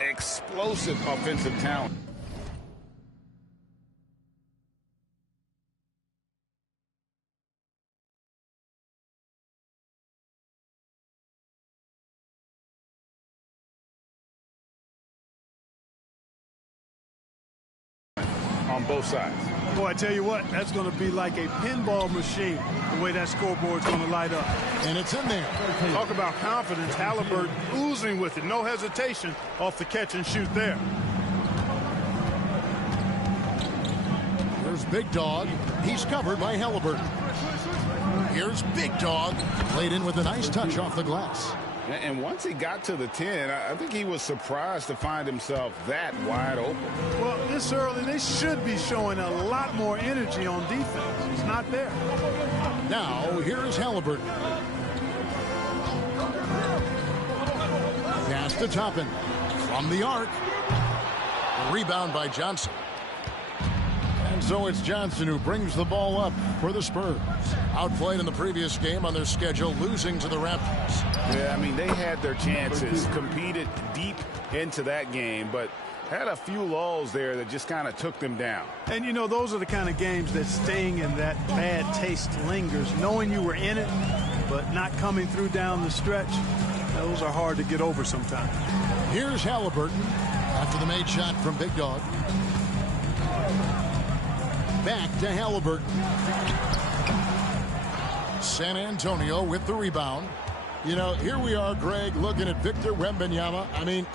Explosive offensive talent. On both sides. Boy, I tell you what, that's going to be like a pinball machine, the way that scoreboard's going to light up. And it's in there. Talk about confidence. Halliburton oozing with it. No hesitation off the catch and shoot there. Here's Big Dog. He's covered by Halliburton. Here's Big Dog. Played in with a nice touch off the glass. And once he got to the 10, I think he was surprised to find himself that wide open. Well, this early, they should be showing a lot more energy on defense. It's not there. Now, here's Halliburton. Pass to Toppin. From the arc. Rebound by Johnson. And so it's Johnson who brings the ball up for the Spurs. Outplayed in the previous game on their schedule, losing to the Raptors. Yeah, I mean, they had their chances, competed deep into that game, but had a few lulls there that just kind of took them down. And, you know, those are the kind of games that staying in that bad taste lingers. Knowing you were in it, but not coming through down the stretch, those are hard to get over sometimes. Here's Halliburton after the made shot from Big Dog. Back to Halliburton. San Antonio with the rebound. You know, here we are, Greg, looking at Victor Wembanyama. I mean,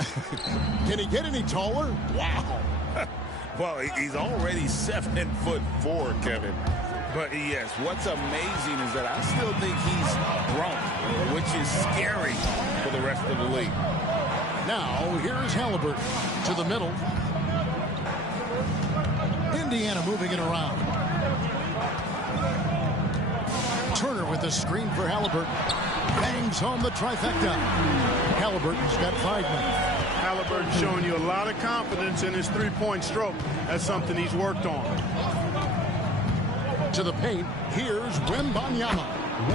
can he get any taller? Wow. Well, he's already 7'4", Kevin. But yes, what's amazing is that I still think he's grown, which is scary for the rest of the league. Now, here's Halliburton to the middle. Indiana moving it around. Turner with the screen for Halliburton. Bangs home the trifecta. Halliburton's got 5 minutes. Halliburton showing you a lot of confidence in his three-point stroke. That's something he's worked on. To the paint, here's Wembanyama.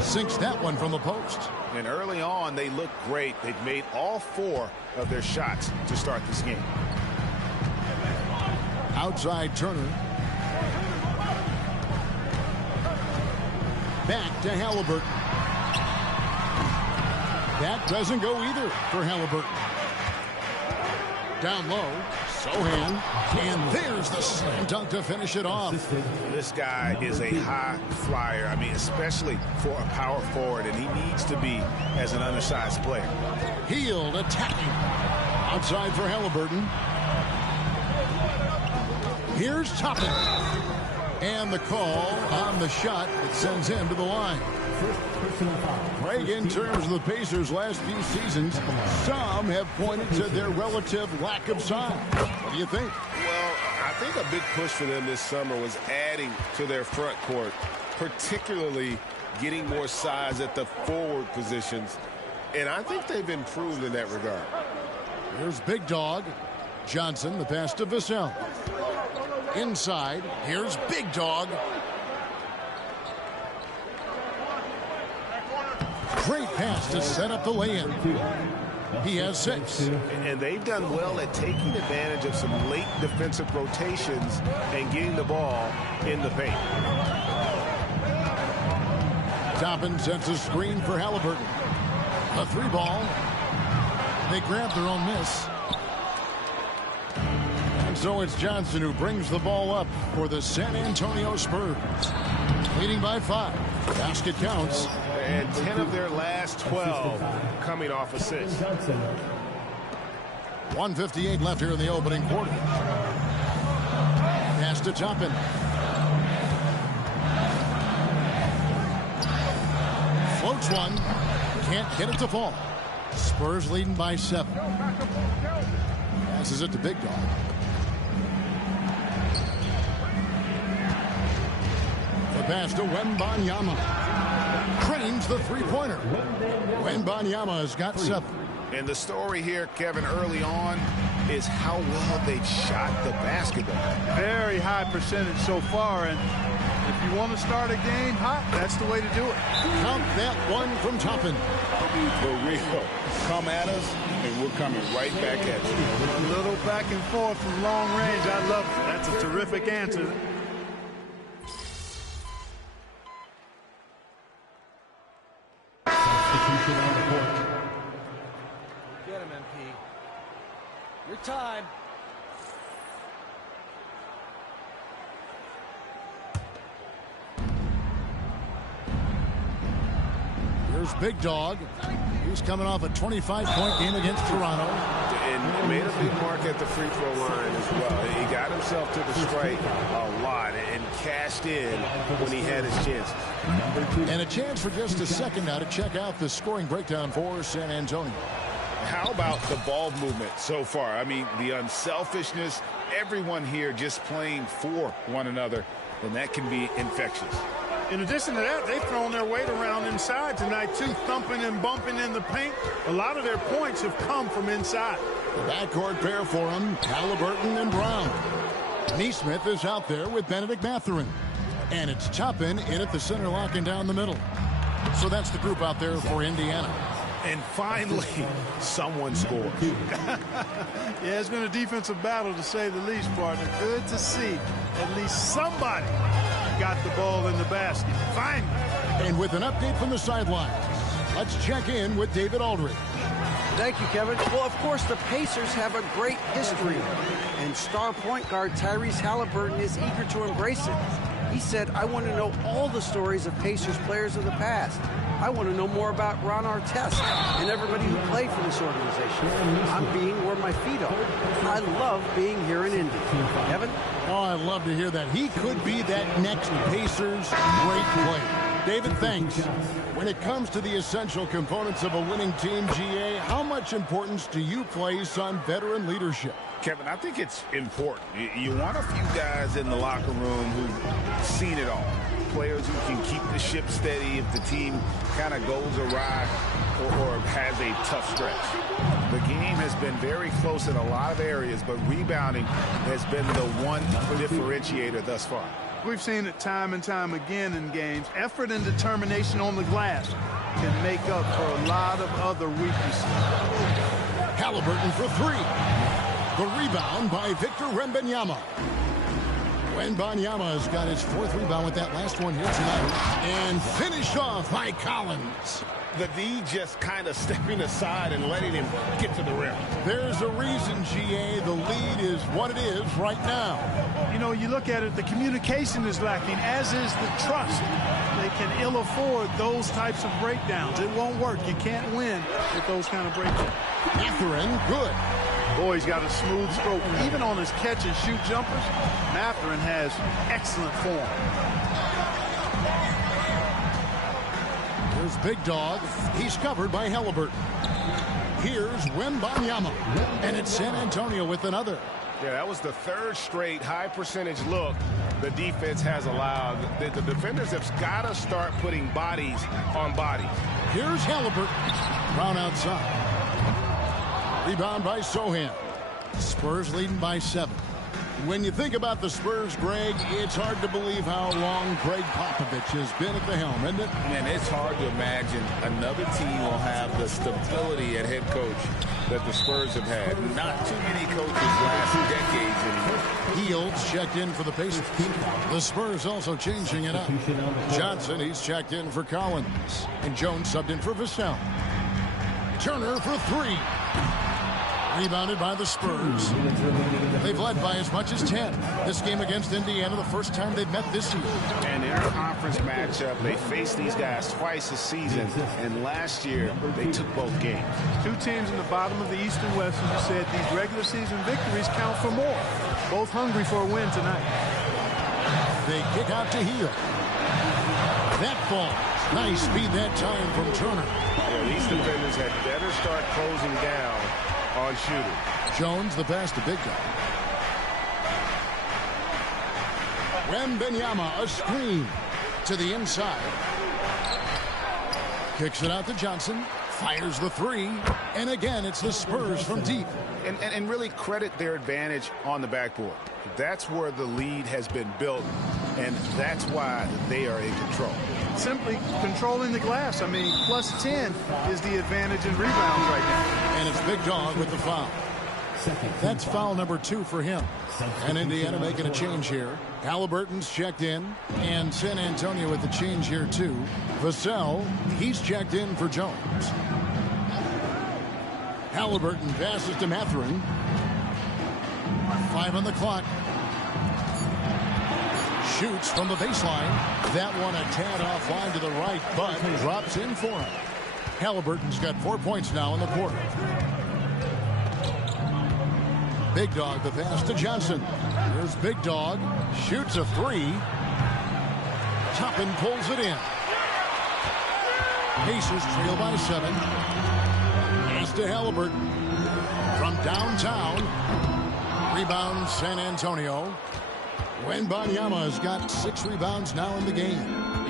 Sinks that one from the post. And early on, they look great. They've made all 4 of their shots to start this game. Outside Turner. Back to Halliburton. That doesn't go either for Halliburton. Down low, Sohan, and there's the slam dunk to finish it off. This guy is a high flyer. I mean, especially for a power forward, and he needs to be as an undersized player. Hield attacking. Outside for Halliburton. Here's Toppin. And the call on the shot that sends him to the line. Craig, in terms of the Pacers' last few seasons, some have pointed to their relative lack of size. What do you think? Well, I think a big push for them this summer was adding to their front court, particularly getting more size at the forward positions. And I think they've improved in that regard. Here's Big Dog. Johnson, the pass to Vassell. Inside, here's Big Dog. Great pass to set up the lay-in. He has 6. And they've done well at taking advantage of some late defensive rotations and getting the ball in the paint. Toppin sets a screen for Halliburton. A 3-ball. They grab their own miss. And so it's Johnson who brings the ball up for the San Antonio Spurs. Leading by 5. Basket counts. And 10 of their last 12 coming off assists. 1:58 left here in the opening quarter. Pass to Toppin. Floats one. Can't get it to fall. Spurs leading by 7. Passes it to Big Dog. The pass to Wembanyama. Cranes the three-pointer. Wembanyama has got 7. And the story here, Kevin, early on is how well they've shot the basketball. Very high percentage so far, and if you want to start a game hot, that's the way to do it. Count that one from Toppin. For real. Come at us, and we're coming right back at you. A little back and forth from long range. I love it. That's a terrific answer. Substitution on the court. Get him, MP. Your time. Here's Big Dog. He's coming off a 25-point game against Toronto. And made a big mark at the free throw line as well. He got himself to the strike a lot and cashed in when he had his chances. And a chance for just a second now to check out the scoring breakdown for San Antonio. How about the ball movement so far? I mean, the unselfishness, everyone here just playing for one another, and that can be infectious. In addition to that, they've thrown their weight around inside tonight, too, thumping and bumping in the paint. A lot of their points have come from inside. The backcourt pair for them, Halliburton and Brown. Neesmith is out there with Benedict Mathurin. And it's Toppin in at the center, locking down the middle. So that's the group out there for Indiana. And finally, someone scored. Yeah, it's been a defensive battle, to say the least, partner. Good to see at least somebody got the ball in the basket. Finally. And with an update from the sidelines, let's check in with David Aldridge. Thank you, Kevin. Well, of course, the Pacers have a great history, and star point guard Tyrese Halliburton is eager to embrace it. He said, I want to know all the stories of Pacers players of the past. I want to know more about Ron Artest and everybody who played for this organization. I'm being where my feet are. I love being here in Indy. Kevin? Oh, I love to hear that. He could be that next Pacers great player. David, thanks. When it comes to the essential components of a winning team, GA, how much importance do you place on veteran leadership? Kevin, I think it's important. You want a few guys in the locker room who've seen it all. Players who can keep the ship steady if the team kind of goes awry or has a tough stretch. The game has been very close in a lot of areas, but rebounding has been the one differentiator thus far. We've seen it time and time again in games. Effort and determination on the glass can make up for a lot of other weaknesses. Halliburton for three. The rebound by Victor Wembanyama. Wembanyama has got his fourth rebound with that last one here tonight. And finished off by Collins. The D just kind of stepping aside and letting him get to the rim. There's a reason, GA, the lead is what it is right now. You know, you look at it, the communication is lacking, as is the trust. They can ill afford those types of breakdowns. It won't work. You can't win with those kind of breakdowns. Mathurin, good. Boy, he's got a smooth stroke. Even on his catch-and-shoot jumpers, Mathurin has excellent form. Here's Big Dog. He's covered by Halliburton. Here's Wembanyama. And it's San Antonio with another. Yeah, that was the third straight high-percentage look the defense has allowed. The defenders have got to start putting bodies on bodies. Here's Halliburton. Brown outside. Rebound by Sohan. Spurs leading by 7. When you think about the Spurs, Greg, it's hard to believe how long Greg Popovich has been at the helm, isn't it? Man, it's hard to imagine another team will have the stability at head coach that the Spurs have had. Not too many coaches last decades anymore. Fields checked in for the Pacers. The Spurs also changing it up. Johnson, he's checked in for Collins. And Jones subbed in for Vassell. Turner for three. Rebounded by the Spurs. They've led by as much as 10. This game against Indiana, the first time they've met this year. And in a conference matchup, they faced these guys twice this season, and last year they took both games. Two teams in the bottom of the East and West, as you said, these regular season victories count for more. Both hungry for a win tonight. They kick out to Hield. That falls. Nice speed that time from Turner. Yeah, these defenders had better start closing down on shooting. Jones, the pass to Big Guy. Wembanyama, a screen to the inside. Kicks it out to Johnson. Fires the three. And again, it's the Spurs from deep. And really credit their advantage on the backboard. That's where the lead has been built, and that's why they are in control. simply controlling the glass. I mean, plus 10 is the advantage in rebounds right now. And it's Big Dog with the foul. That's foul number 2 for him. And Indiana making a change here. Halliburton's checked in, and San Antonio with the change here too. Vassell, he's checked in for Jones. Halliburton passes to Mathurin. 5 on the clock. Shoots from the baseline. That one a tad offline to the right, but drops in for him. Halliburton's got 4 points now in the quarter. Big Dog the pass to Johnson. Here's Big Dog. Shoots a 3. Toppin pulls it in. Pacers trail by 7. Pass to Halliburton. From downtown. Rebound San Antonio. Wembanyama's got 6 rebounds now in the game.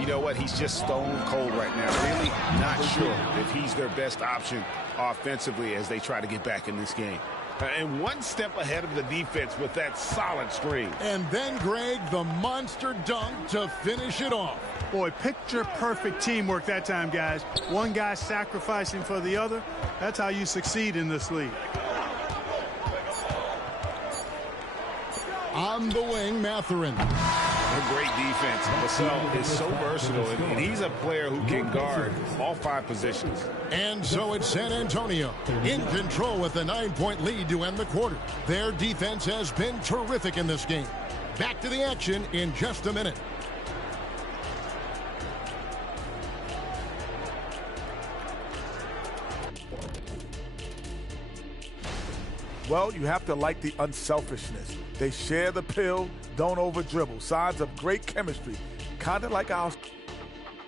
You know what? He's just stone cold right now. Really not sure if he's their best option offensively as they try to get back in this game. And one step ahead of the defense with that solid screen. And then, Greg, the monster dunk to finish it off. Boy, picture-perfect teamwork that time, guys. One guy sacrificing for the other. That's how you succeed in this league. On the wing, Mathurin. A great defense. Vassell is so versatile, and he's a player who can guard all 5 positions. And so it's San Antonio in control with a 9-point lead to end the quarter. Their defense has been terrific in this game. Back to the action in just a minute. Well, you have to like the unselfishness. They share the pill, don't over-dribble. Signs of great chemistry, kind of like ours.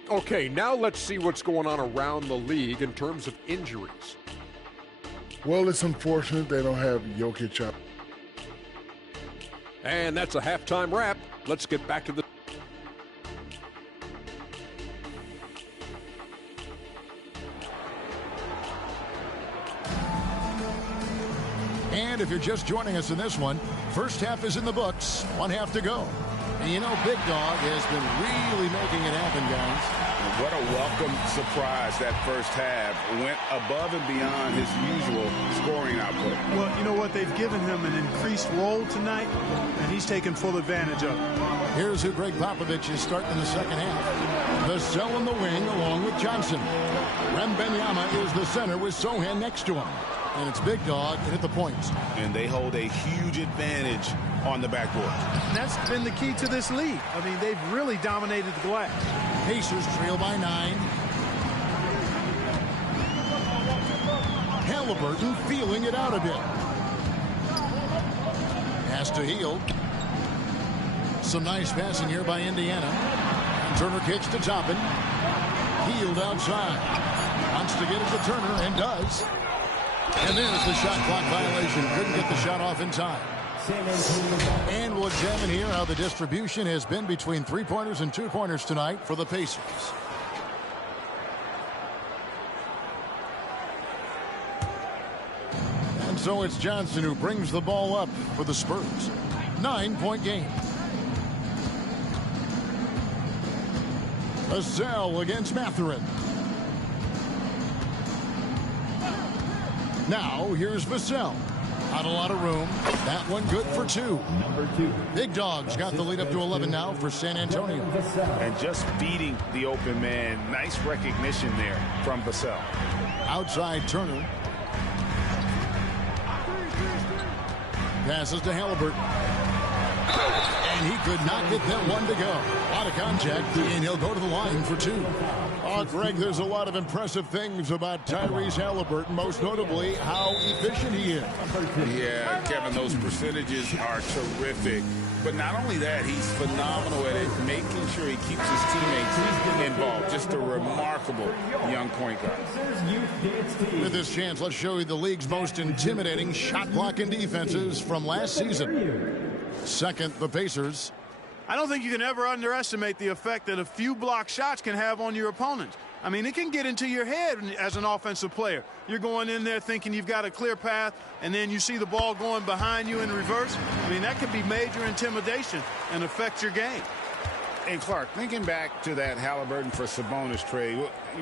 Okay, now let's see what's going on around the league in terms of injuries. Well, it's unfortunate they don't have Jokic up. And that's a halftime wrap. Let's get back to the... And if you're just joining us in this one, first half is in the books. 1 half to go. And you know, Big Dog has been really making it happen, guys. What a welcome surprise that first half. Went above and beyond his usual scoring output. Well, you know what? They've given him an increased role tonight, and he's taken full advantage of it. Here's who Greg Popovich is starting in the second half. Vassell in the wing along with Johnson. Wembanyama is the center with Sohan next to him. And it's Big Dog at the points. And they hold a huge advantage on the backboard. And that's been the key to this league. I mean, they've really dominated the glass. Pacers trail by 9. Halliburton feeling it out a bit. Pass to Hield. Some nice passing here by Indiana. Turner kicks to Toppin. Hield outside. Wants to get it to Turner and does. And there's the shot clock violation. Couldn't get the shot off in time. And we'll examine here how the distribution has been between 3-pointers and 2-pointers tonight for the Pacers. And so it's Johnson who brings the ball up for the Spurs. 9-point game. Vassell against Mathurin. Now, here's Vassell. Not a lot of room. That one good for 2. Number 2. Big Dog's got the lead up to 11 now for San Antonio. And just beating the open man. Nice recognition there from Vassell. Outside Turner. Passes to Halliburton. And he could not get that one to go. A lot of contact, and he'll go to the line for 2. Oh, Greg, there's a lot of impressive things about Tyrese Halliburton, most notably how efficient he is. Yeah, Kevin, those percentages are terrific. But not only that, he's phenomenal at it, making sure he keeps his teammates involved. Just a remarkable young point guard. With this chance, let's show you the league's most intimidating shot blocking defenses from last season. Second, the Pacers. I don't think you can ever underestimate the effect that a few block shots can have on your opponent. I mean, it can get into your head as an offensive player. You're going in there thinking you've got a clear path, and then you see the ball going behind you in reverse. I mean, that could be major intimidation and affect your game. And Clark, thinking back to that Halliburton for Sabonis trade,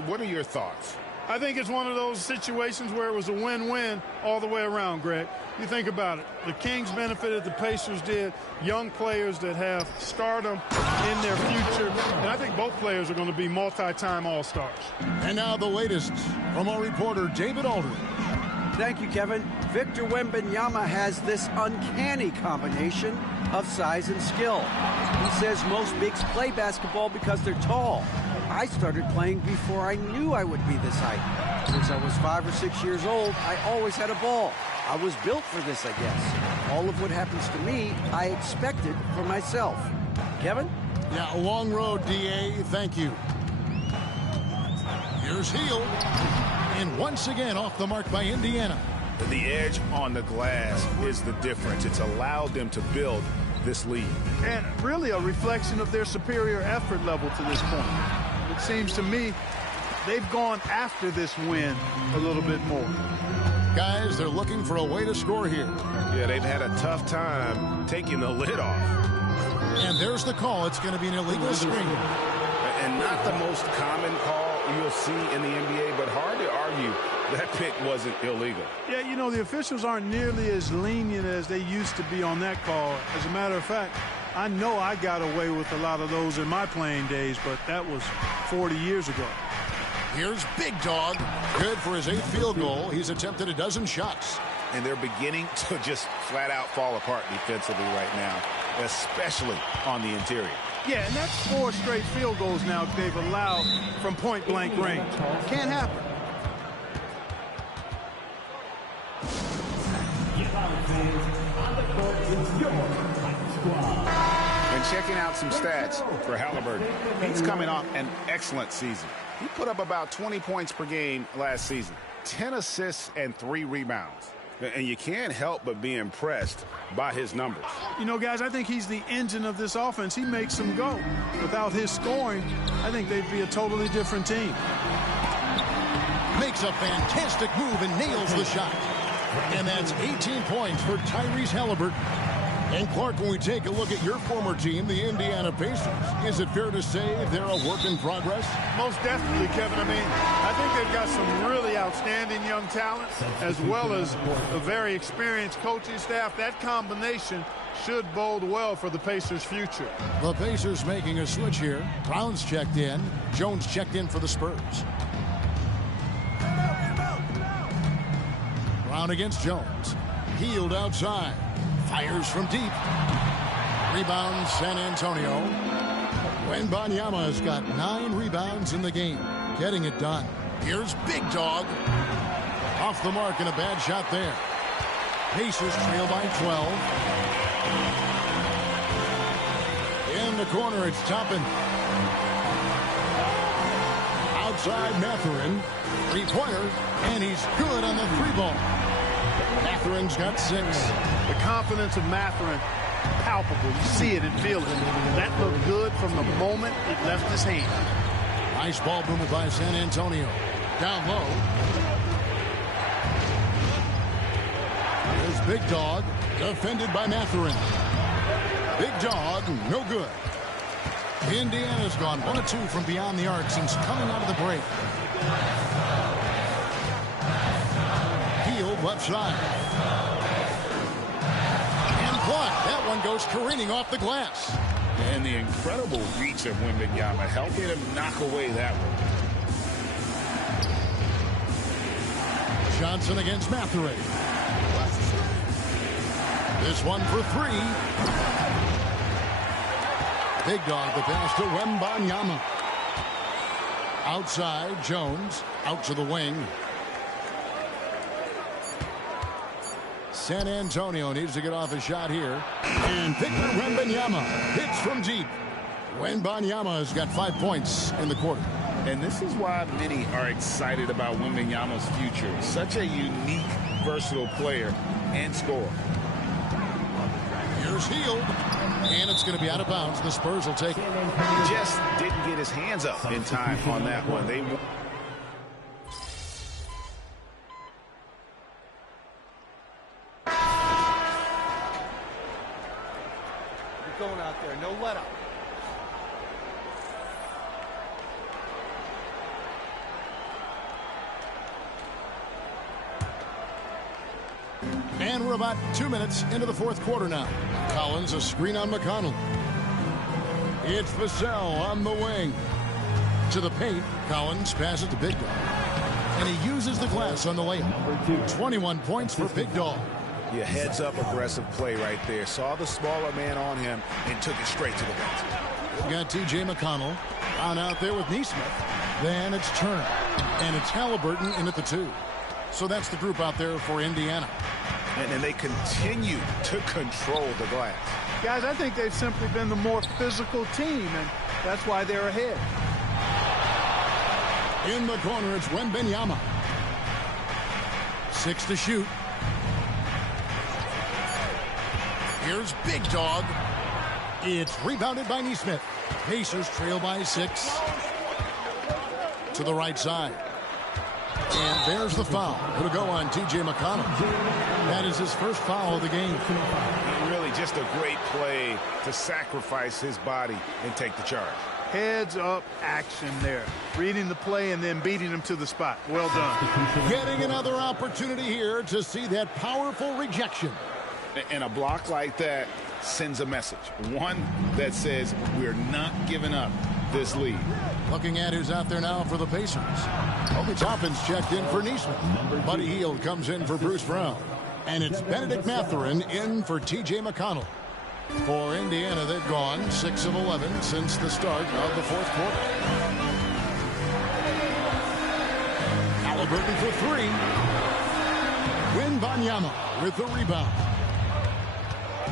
what are your thoughts? I think it's one of those situations where it was a win-win all the way around, Greg. You think about it. The Kings benefited, the Pacers did. Young players that have stardom in their future. And I think both players are going to be multi-time All-Stars. And now the latest from our reporter, David Aldridge. Thank you, Kevin. Victor Wembanyama has this uncanny combination of size and skill. He says most bigs play basketball because they're tall. I started playing before I knew I would be this height. Since I was 5 or 6 years old, I always had a ball. I was built for this, I guess. All of what happens to me, I expected for myself. Kevin? Yeah, a long road, D.A. Thank you. Here's Hield. And once again off the mark by Indiana. The edge on the glass is the difference. It's allowed them to build this lead. And really a reflection of their superior effort level to this point. It seems to me they've gone after this win a little bit more. Guys, they're looking for a way to score here. Yeah, they've had a tough time taking the lid off. And there's the call. It's going to be an illegal screen. And not the most common call you'll see in the NBA, but hard to argue that pick wasn't illegal. Yeah, you know, the officials aren't nearly as lenient as they used to be on that call. As a matter of fact, I know I got away with a lot of those in my playing days, but that was 40 years ago. Here's Big Dog. Good for his 8th field goal. He's attempted a dozen shots. And they're beginning to just flat out fall apart defensively right now, especially on the interior. Yeah, and that's 4 straight field goals now they've allowed from point-blank range. Can't happen. And checking out some stats for Halliburton. He's coming off an excellent season. He put up about 20 points per game last season, 10 assists and 3 rebounds. And you can't help but be impressed by his numbers. You know, guys, I think he's the engine of this offense. He makes them go. Without his scoring, I think they'd be a totally different team. Makes a fantastic move and nails the shot. And that's 18 points for Tyrese Halliburton. And Clark, when we take a look at your former team, the Indiana Pacers, is it fair to say they're a work in progress? Most definitely, Kevin. I mean, I think they've got some really outstanding young talent, as well as a very experienced coaching staff. That combination should bode well for the Pacers' future. The Pacers making a switch here. Brown's checked in. Jones checked in for the Spurs. Brown against Jones. Hield outside. Fires from deep. Rebound San Antonio. Wembanyama has got 9 rebounds in the game. Getting it done. Here's Big Dog. Off the mark and a bad shot there. Pacers trail by 12. In the corner, it's Toppin. Outside Mathurin. 3-pointer. And he's good on the 3-ball. Matherin's got 6. The confidence of Mathurin, palpable. You see it and feel it. That looked good from the moment it left his hand. Nice ball movement by San Antonio. Down low. There's Big Dog, defended by Mathurin. Big Dog, no good. Indiana's gone 1 of 2 from beyond the arc since coming out of the break. Hield left side. And blocked. That one goes careening off the glass. And the incredible reach of Wembanyama helped him knock away that one. Johnson against Mathurin. This one for 3. Big Dog, the pass to Wembanyama. Outside, Jones. Out to the wing. San Antonio needs to get off a shot here. And Victor Wembanyama hits from deep. Wembanyama has got 5 points in the quarter. And this is why many are excited about Wembanyama's future. Such a unique, versatile player and scorer. Here's Hield. And it's going to be out of bounds. The Spurs will take it. He just didn't get his hands up in time on that one. They going out there. No let up. And we're about 2 minutes into the fourth quarter now. Collins, a screen on McConnell. It's Vassell on the wing. To the paint, Collins passes to Big Dog. And he uses the glass on the layup. 21 points for Big Dog. Yeah, heads-up aggressive play right there. Saw the smaller man on him and took it straight to the basket. We've got T.J. McConnell on out there with Neesmith. Then it's Turner. And it's Halliburton in at the 2. So that's the group out there for Indiana. And they continue to control the glass. Guys, I think they've simply been the more physical team, and that's why they're ahead. In the corner, it's Wembanyama. 6 to shoot. Here's Big Dog. It's rebounded by Neesmith. Pacers trail by 6. To the right side. And there's the foul. It'll go on T.J. McConnell. That is his first foul of the game. Really just a great play to sacrifice his body and take the charge. Heads up action there. Reading the play and then beating him to the spot. Well done. Getting another opportunity here to see that powerful rejection. And a block like that sends a message. One that says we're not giving up this lead. Looking at who's out there now for the Pacers. Obi Toppin's checked in for Neesmith. Buddy Hield comes in for Bruce Brown. And it's Benedict Mathurin in for T.J. McConnell. For Indiana, they've gone 6 of 11 since the start of the fourth quarter. Halliburton for 3. Wembanyama with the rebound.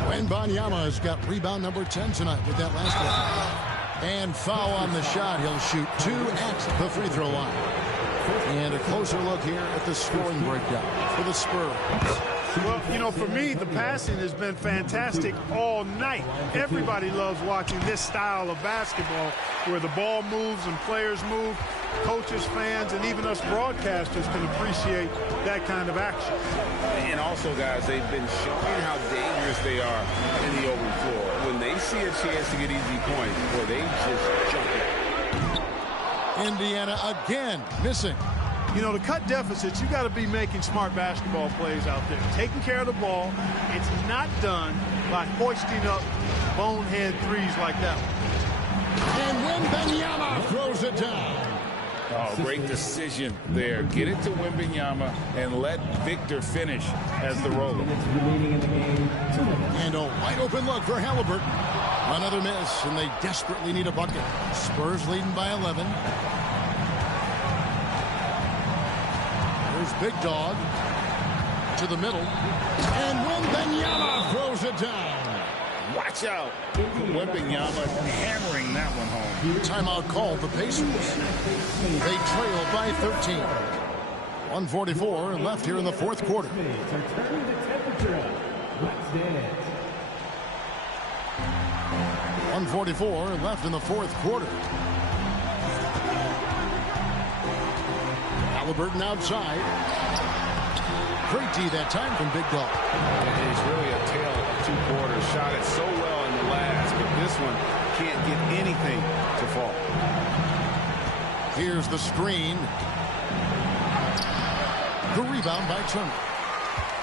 Wembanyama has got rebound number 10 tonight with that last one. And foul on the shot. He'll shoot 2 at the free throw line. And a closer look here at the scoring breakdown for the Spurs. Well, you know, for me, the passing has been fantastic all night. Everybody loves watching this style of basketball where the ball moves and players move. Coaches, fans, and even us broadcasters can appreciate that kind of action. And also, guys, they've been showing how dangerous they are in the open floor. When they see a chance to get easy points, boy, they just jump it. Indiana again missing. You know, to cut deficits, you got to be making smart basketball plays out there. Taking care of the ball. It's not done by hoisting up bonehead threes like that one. And Wembanyama throws it down. Oh, great decision there. Get it to Wembanyama and let Victor finish as the roller. And a wide open look for Halliburton. Another miss, and they desperately need a bucket. Spurs leading by 11. Here's Big Dog to the middle. And Wembanyama throws it down. Watch out. Wembanyama hammering that one home. Timeout called the Pacers. They trail by 13. 1:44 left here in the fourth quarter. 1:44 left in the fourth quarter. Halliburton outside. Great D that time from Big Dog. It's really a tale of 2 quarters. Shot it so well in the last, but this one can't get anything to fall. Here's the screen. The rebound by Turner.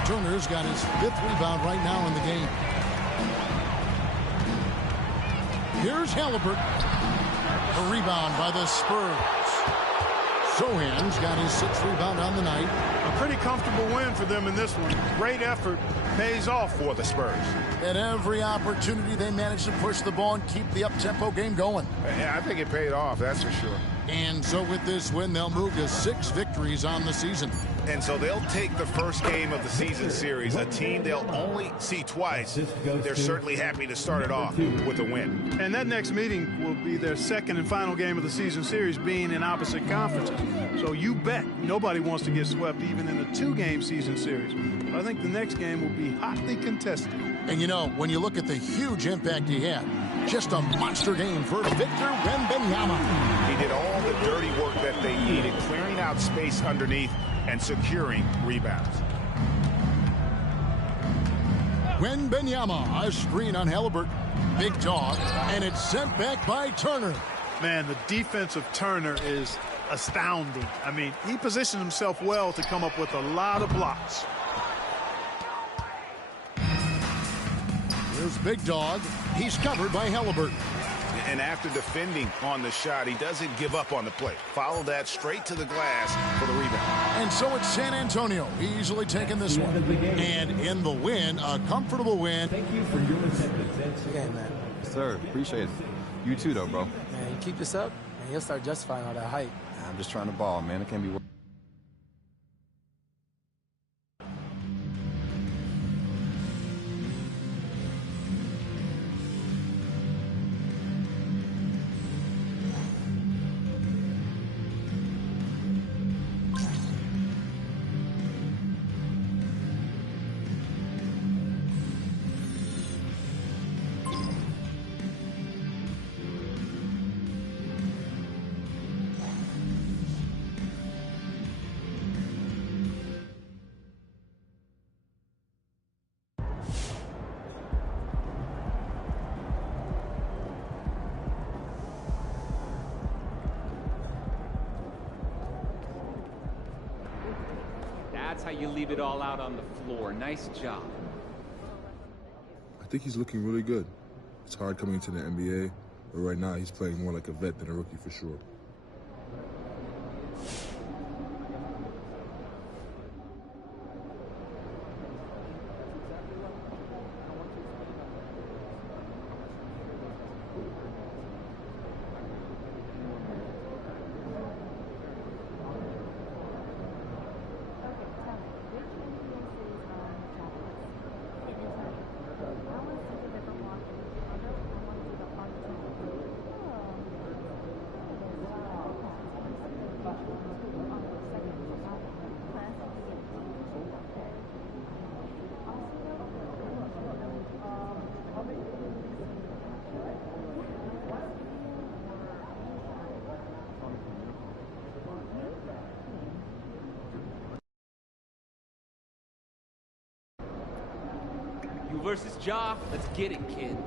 Turner's got his 5th rebound right now in the game. Here's Halliburton. The rebound by the Spurs. Sohan's got his 6th rebound on the night. A pretty comfortable win for them in this one. Great effort. Pays off for the Spurs. At every opportunity, they managed to push the ball and keep the up-tempo game going. Yeah, I think it paid off, that's for sure. And so with this win, they'll move to 6 victories on the season. And so they'll take the first game of the season series, a team they'll only see twice. They're certainly happy to start it off with a win. And that next meeting will be their second and final game of the season series, being in opposite conferences. So you bet nobody wants to get swept even in a 2-game season series. But I think the next game will be hotly contested. And you know, when you look at the huge impact he had, just a monster game for Victor Wembanyama. He did all the dirty work that they needed, clearing out space underneath and securing rebounds. Wembanyama, a screen on Halliburton. Big Dog, and it's sent back by Turner. Man, the defense of Turner is astounding. I mean, he positioned himself well to come up with a lot of blocks. Here's Big Dog. He's covered by Halliburton. And after defending on the shot, he doesn't give up on the play. Follow that straight to the glass for the rebound. And so it's San Antonio easily taking this one. And in the win, a comfortable win. Thank you for your attendance. Okay, man. Yes, sir. Appreciate it. You too, though, bro. Man, you keep this up, and you'll start justifying all that hype. I'm just trying to ball, man. It can't be. That's how you leave it all out on the floor. Nice job. I think he's looking really good. It's hard coming into the NBA, but right now he's playing more like a vet than a rookie for sure. You versus Ja. Let's get it, kid.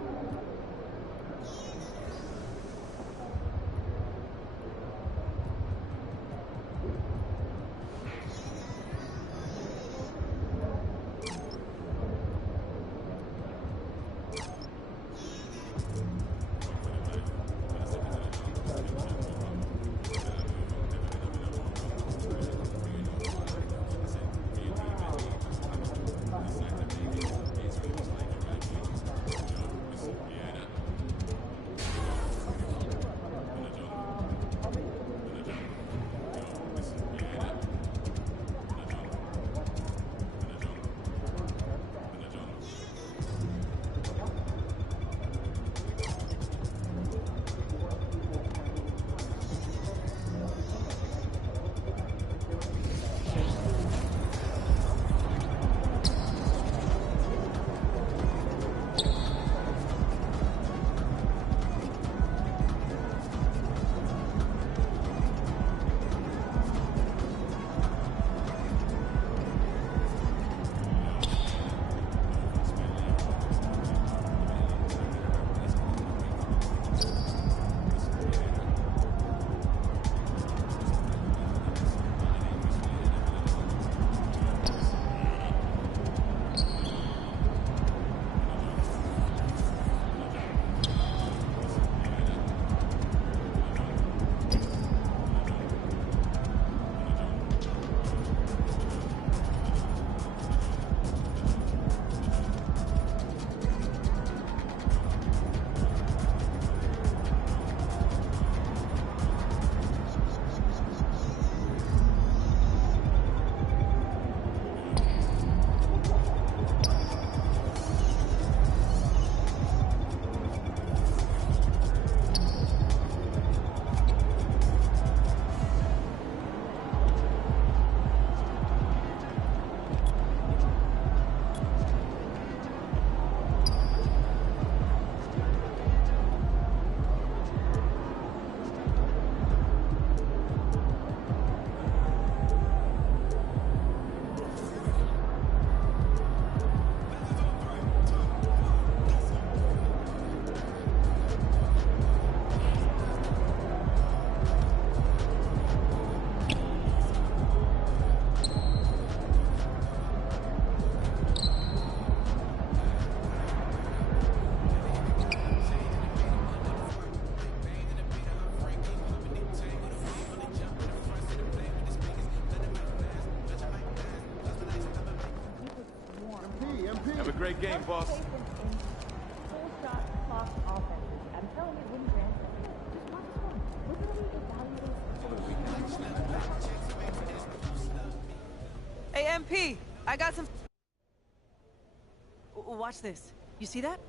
Great game, boss. Full shot clock offenses. I'm telling you, Win Grant. Just watch this one. Look at how he evaluates. Hey, MP, I got some. Watch this. You see that?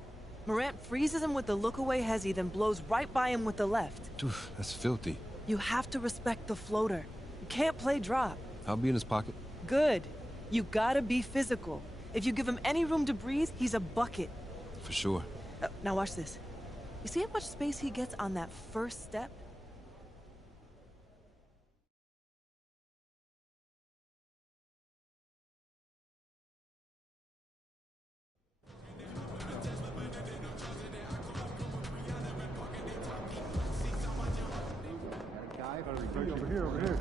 Morant freezes him with the look-away hezzy, then blows right by him with the left. Dude, that's filthy. You have to respect the floater. You can't play drop. I'll be in his pocket. Good. You gotta be physical. If you give him any room to breathe, he's a bucket. For sure. Now watch this. You see how much space he gets on that first step? Over here, over here.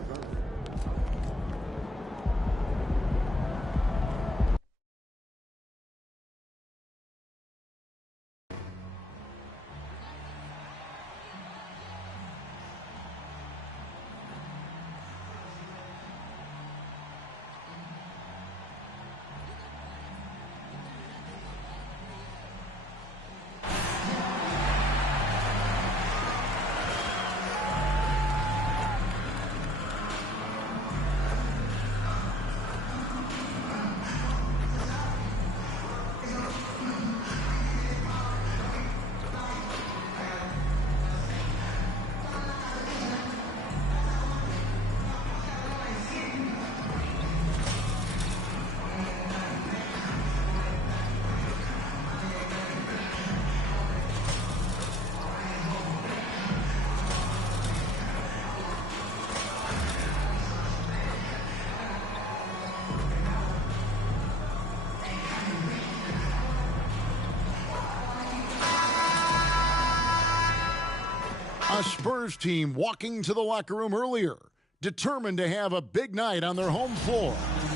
A Spurs team walking to the locker room earlier, determined to have a big night on their home floor.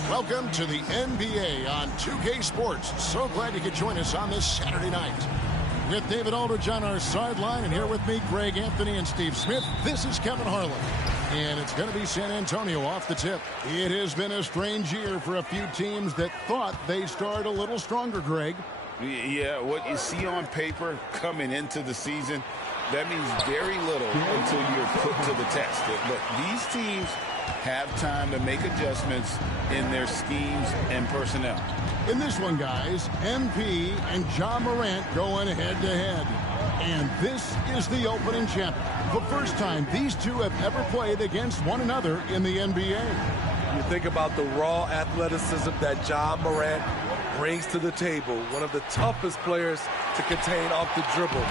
Welcome to the NBA on 2K Sports. So glad you could join us on this Saturday night. With David Aldridge on our sideline, and here with me, Greg Anthony and Steve Smith, this is Kevin Harlan. And it's going to be San Antonio off the tip. It has been a strange year for a few teams that thought they started a little stronger, Greg. Yeah, what you see on paper coming into the season, that means very little until you're put to the test. But these teams have time to make adjustments in their schemes and personnel. In this one, guys, MP and Ja Morant going head-to-head. And this is the opening chapter. The first time these two have ever played against one another in the NBA. You think about the raw athleticism that Ja Morant brings to the table, one of the toughest players to contain off the dribble.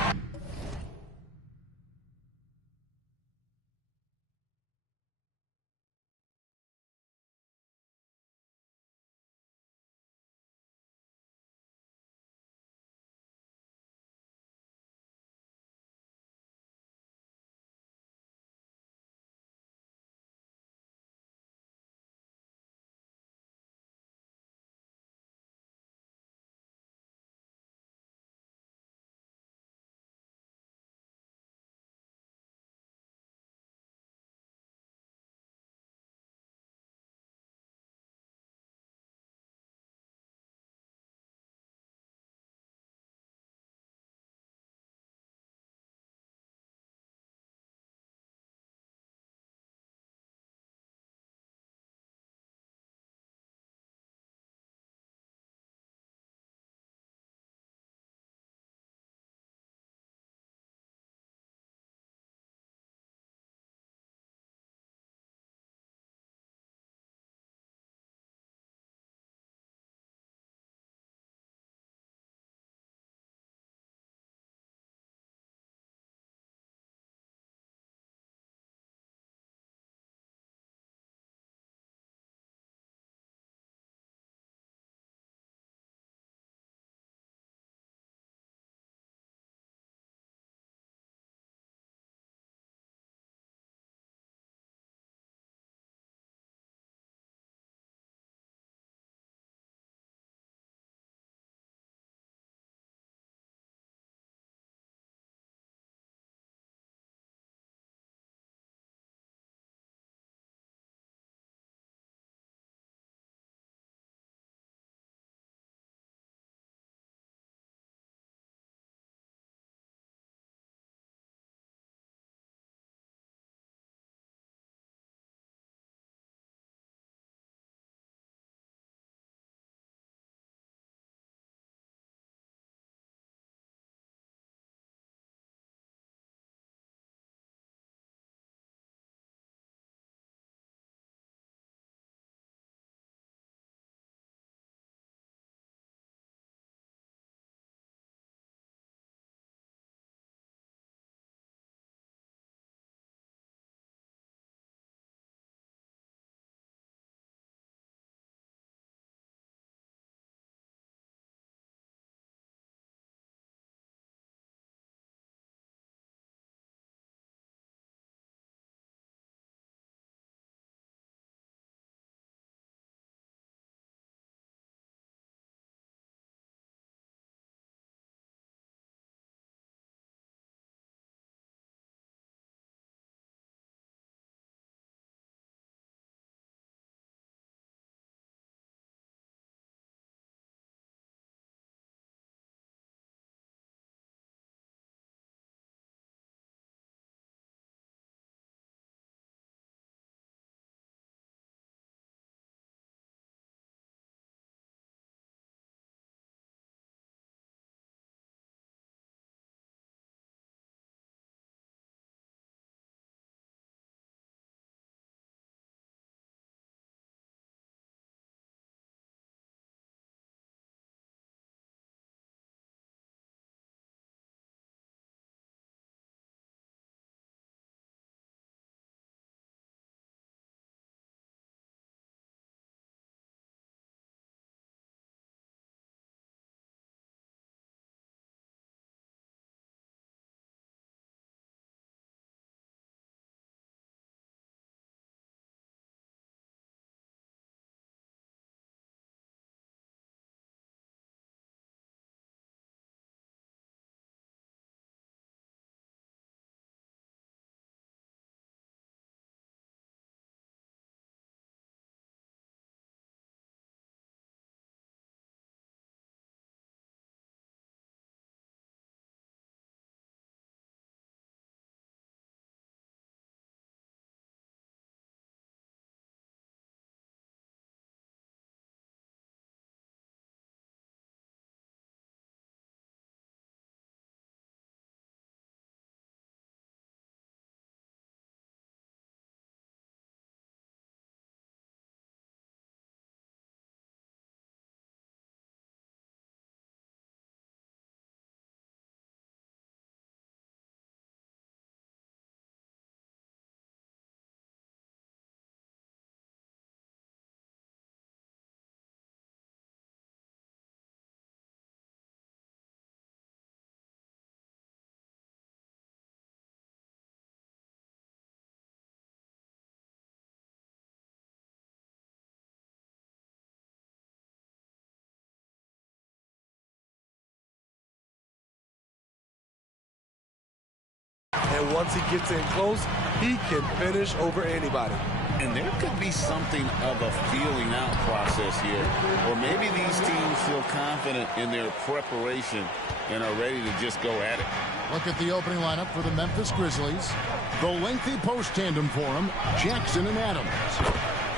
And once he gets in close, he can finish over anybody. And there could be something of a feeling out process here. Or maybe these teams feel confident in their preparation and are ready to just go at it. Look at the opening lineup for the Memphis Grizzlies. The lengthy post tandem for them, Jackson and Adams.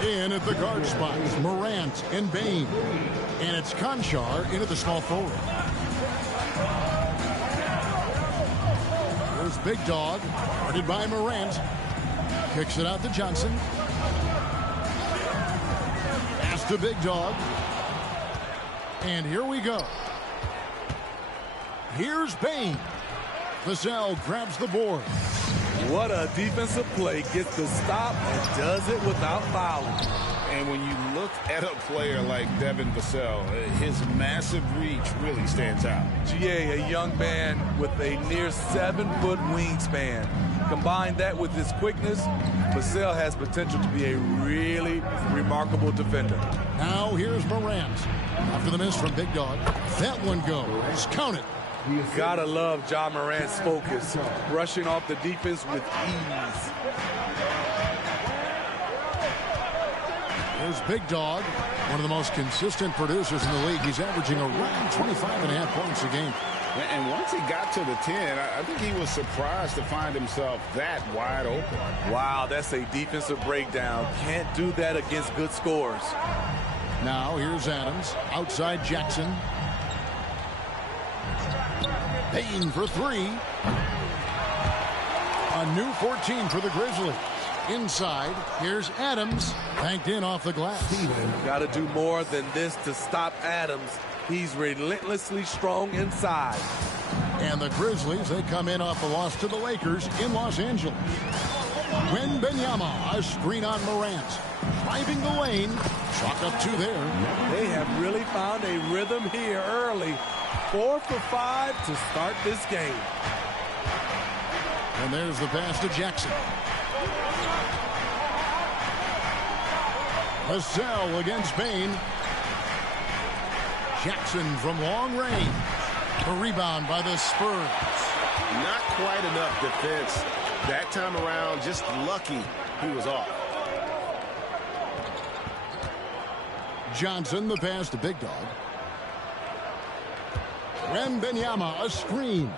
In at the guard spots, Morant and Bain. And it's Conchar in at the small forward. Here's Big Dog, guarded by Morant. Kicks it out to Johnson. Pass to Big Dog. And here we go. Here's Bain. Vassell grabs the board. What a defensive play. Gets the stop and does it without fouling. And when you look at a player like Devin Vassell, his massive reach really stands out. GA, a young man with a near 7-foot wingspan. Combine that with his quickness, Vassell has potential to be a really remarkable defender. Now here's Morant. After the miss from Big Dog, that one goes. Count it. Gotta love Ja Morant's focus, rushing off the defense with ease. There's Big Dog, one of the most consistent producers in the league. He's averaging around 25.5 points a game. And once he got to the 10, I think he was surprised to find himself that wide open. Wow, that's a defensive breakdown. Can't do that against good scores. Now here's Adams, outside Jackson. Bain for three. A new 14 for the Grizzlies. Inside, here's Adams, banked in off the glass. Got to do more than this to stop Adams. He's relentlessly strong inside. And the Grizzlies, they come in off the loss to the Lakers in Los Angeles. Wembanyama, a screen on Morant. Driving the lane. Chalk up two there. They have really found a rhythm here early. 4 for 5 to start this game. And there's the pass to Jackson. Vassell against Bain. Jackson from long range. A rebound by the Spurs. Not quite enough defense that time around. Just lucky he was off. Johnson, the pass to Big Dog. Wembanyama, a screen.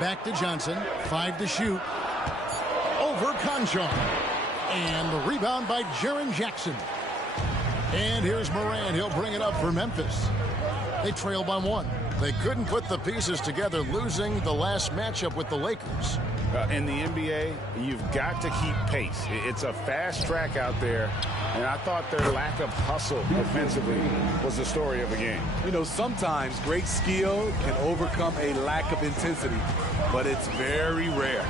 Back to Johnson. 5 to shoot. Over Conchar. And the rebound by Jaren Jackson. And here's Morant. He'll bring it up for Memphis. They trail by 1. They couldn't put the pieces together, losing the last matchup with the Lakers. In the NBA, you've got to keep pace. It's a fast track out there, and I thought their lack of hustle offensively was the story of the game. You know, sometimes great skill can overcome a lack of intensity, but it's very rare.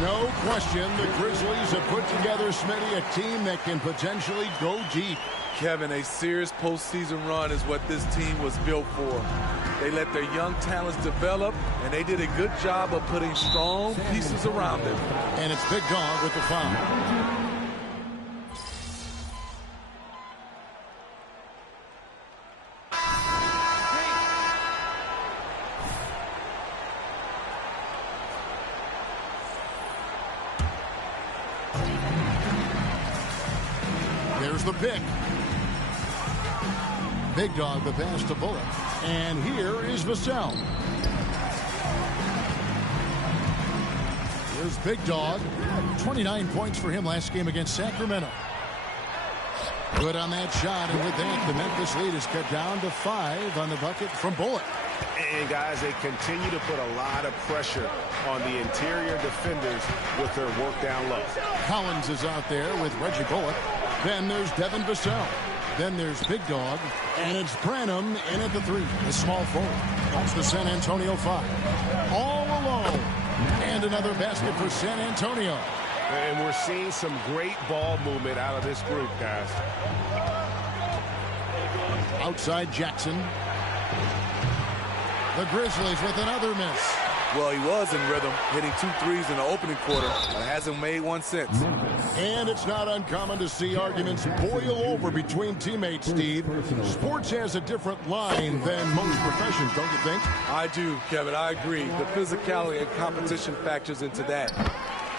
No question, the Grizzlies have put together, Smitty, a team that can potentially go deep. Kevin, a serious postseason run is what this team was built for. They let their young talents develop, and they did a good job of putting strong pieces around them. And it's Big Dog with the foul. There's the pick. Big Dog, the pass to Bullock. And here is Vassell. Here's Big Dog. 29 points for him last game against Sacramento. Good on that shot, and with that, the Memphis lead is cut down to 5 on the bucket from Bullock. And guys, they continue to put a lot of pressure on the interior defenders with their work down low. Collins is out there with Reggie Bullock. Then there's Devin Vassell. Then there's Big Dog, and it's Branham in at the 3, the small forward. That's the San Antonio 5. All alone. And another basket for San Antonio. And we're seeing some great ball movement out of this group, guys. Outside Jackson. The Grizzlies with another miss. Well, he was in rhythm, hitting 2 threes in the opening quarter, but hasn't made one since. And it's not uncommon to see arguments boil over between teammates, Steve. Sports has a different line than most professions, don't you think? I do, Kevin. I agree. The physicality and competition factors into that.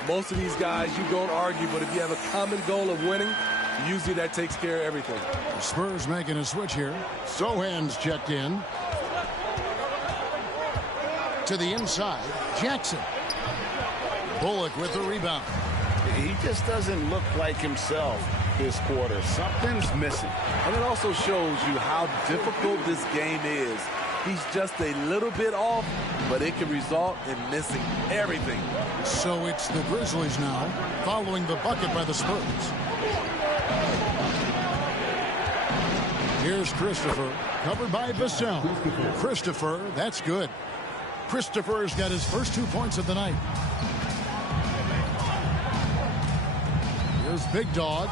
Most of these guys, you don't argue, but if you have a common goal of winning, usually that takes care of everything. The Spurs making a switch here. Sohan's checked in. To the inside, Jackson. Bullock with the rebound. He just doesn't look like himself this quarter. Something's missing. And it also shows you how difficult this game is. He's just a little bit off, but it can result in missing everything. So it's the Grizzlies now, following the bucket by the Spurs. Here's Christopher, covered by Vassell. Christopher, that's good. Christopher's got his first 2 points of the night. Here's Big Dog,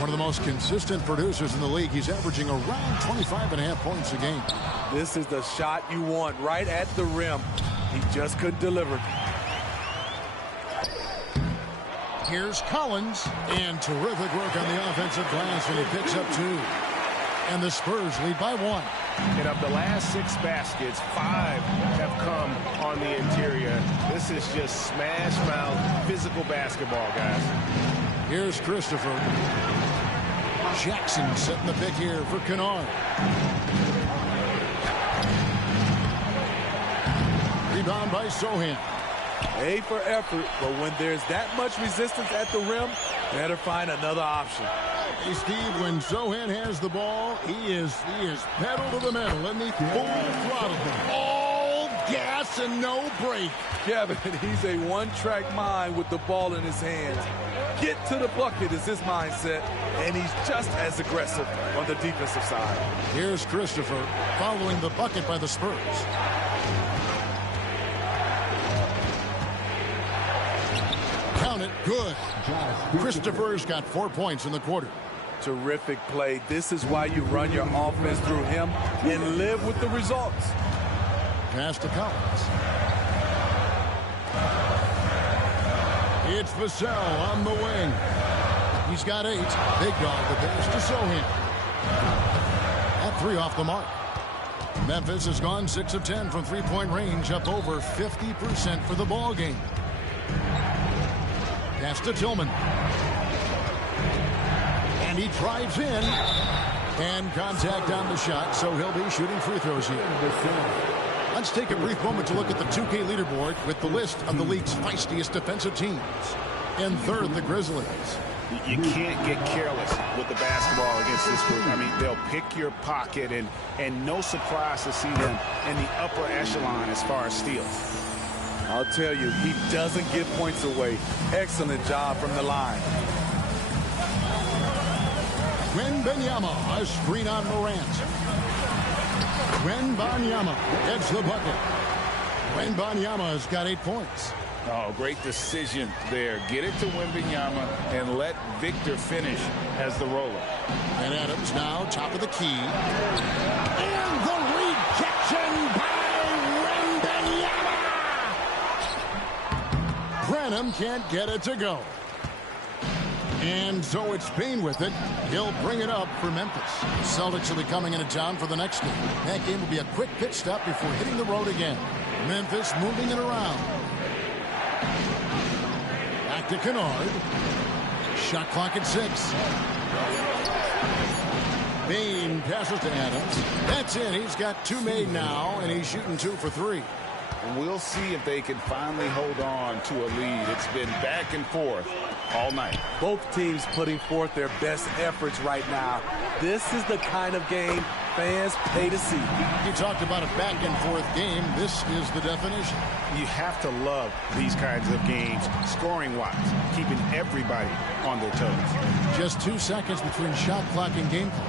one of the most consistent producers in the league. He's averaging around 25.5 points a game. This is the shot you want, right at the rim. He just couldn't deliver. Here's Collins, and terrific work on the offensive glass, and he picks up 2. And the Spurs lead by 1. And of the last 6 baskets, 5 have come on the interior. This is just smash mouth physical basketball, guys. Here's Christopher. Jackson setting the pick here for Kennard. Rebound by Sohan. A for effort, but when there's that much resistance at the rim, better find another option. Hey, Steve, when Sohan has the ball, he is pedal to the metal, isn't he? Full throttle. All gas and no break. Kevin, he's a one-track mind with the ball in his hands. Get to the bucket is his mindset, and he's just as aggressive on the defensive side. Here's Christopher following the bucket by the Spurs. Count it. Good. Christopher's got 4 points in the quarter. Terrific play. This is why you run your offense through him and live with the results. Pass to Collins. It's Vassell on the wing. He's got 8. Big Dog the pass to Sohan. At 3 off the mark. Memphis has gone 6 of 10 from three-point range, up over 50% for the ball game. Pass to Tillman. And he drives in. And contact on the shot, so he'll be shooting free throws here. Let's take a brief moment to look at the 2K leaderboard with the list of the league's feistiest defensive teams. In third, the Grizzlies. You can't get careless with the basketball against this group. I mean, they'll pick your pocket, and no surprise to see them in the upper echelon as far as steals. I'll tell you, he doesn't give points away. Excellent job from the line. Wembanyama, a screen on Morant. Wembanyama gets the bucket. Wembanyama has got 8 points. Oh, great decision there. Get it to Wembanyama and let Victor finish as the roller. And Adams now top of the key. And the rejection by Wembanyama. Branham can't get it to go. And so it's Payne with it. He'll bring it up for Memphis. Celtics will be coming into town for the next game. That game will be a quick pit stop before hitting the road again. Memphis moving it around. Back to Kennard. Shot clock at 6. Payne passes to Adams. That's in. He's got 2 made now, and he's shooting 2 for 3. And we'll see if they can finally hold on to a lead. It's been back and forth all night. Both teams putting forth their best efforts right now. This is the kind of game fans pay to see. You talked about a back and forth game. This is the definition. You have to love these kinds of games, scoring-wise, keeping everybody on their toes. Just 2 seconds between shot clock and game clock.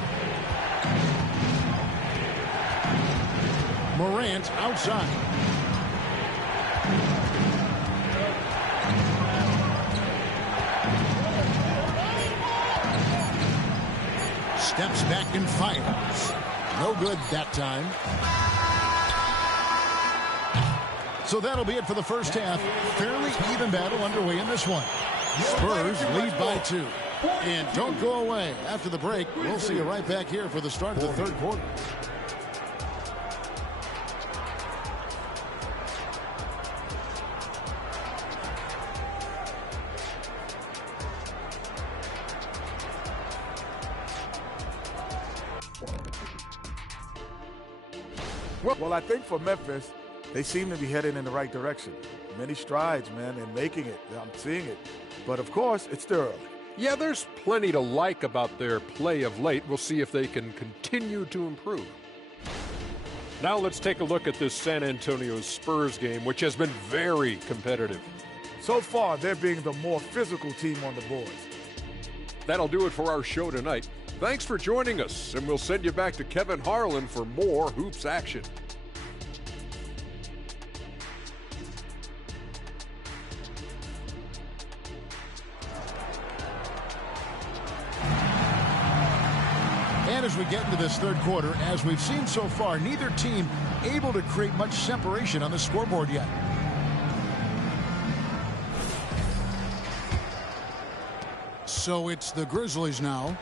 Morant outside. Steps back and fires. No good that time. So that'll be it for the first half. Fairly even battle underway in this one. Spurs lead by 2. And don't go away. After the break, we'll see you right back here for the start of the third quarter. Well, I think for Memphis, they seem to be heading in the right direction. Many strides, man, and making it. I'm seeing it. But, of course, it's still early. Yeah, there's plenty to like about their play of late. We'll see if they can continue to improve. Now let's take a look at this San Antonio Spurs game, which has been very competitive. So far, they're being the more physical team on the boards. That'll do it for our show tonight. Thanks for joining us, and we'll send you back to Kevin Harlan for more hoops action. And as we get into this third quarter, as we've seen so far, neither team able to create much separation on the scoreboard yet. So it's the Grizzlies now.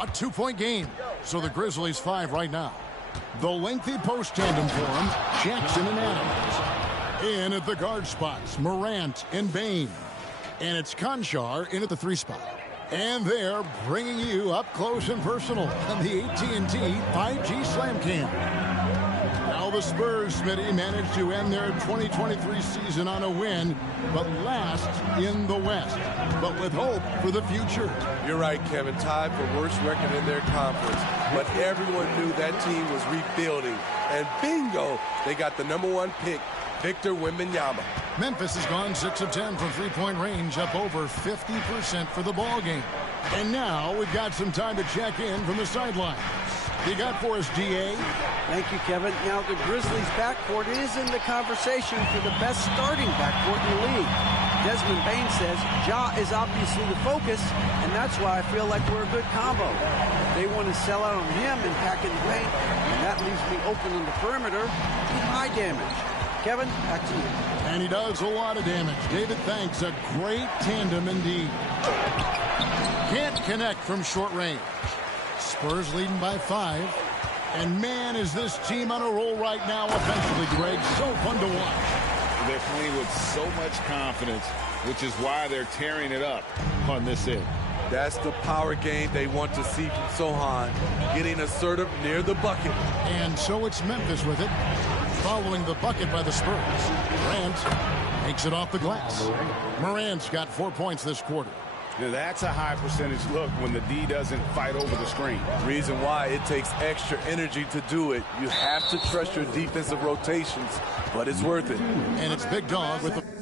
A 2-point game. So the Grizzlies 5 right now. The lengthy post tandem form, Jackson and Adams. In at the guard spots, Morant and Bain. And it's Conchar in at the 3 spot. And they're bringing you up close and personal on the AT&T 5G Slam Cam. Now the Spurs, Smitty, managed to end their 2023 season on a win, but last in the West, but with hope for the future. You're right, Kevin. Tied for worst record in their conference, but everyone knew that team was rebuilding. And bingo, they got the #1 pick, Victor Wembanyama. Memphis has gone 6 of 10 from three-point range, up over 50% for the ball game. And now we've got some time to check in from the sideline. You got for us, DA? Thank you, Kevin. Now the Grizzlies' backcourt is in the conversation for the best starting backcourt in the league. Desmond Bain says Ja is obviously the focus, and that's why I feel like we're a good combo. They want to sell out on him and pack in the paint, and that leaves me open on the perimeter. High damage. Kevin, back to you. And he does a lot of damage. David, thanks. A great tandem indeed. Can't connect from short range. Spurs leading by 5. And man, is this team on a roll right now offensively, Greg. So fun to watch. They're playing with so much confidence, which is why they're tearing it up on this end. That's the power game they want to see from Sohan, getting assertive near the bucket. And so it's Memphis with it, following the bucket by the Spurs. Morant takes it off the glass. Morant's got 4 points this quarter. Now that's a high percentage look when the D doesn't fight over the screen. Reason why it takes extra energy to do it. You have to trust your defensive rotations, but it's worth it. And it's Big Dog with the...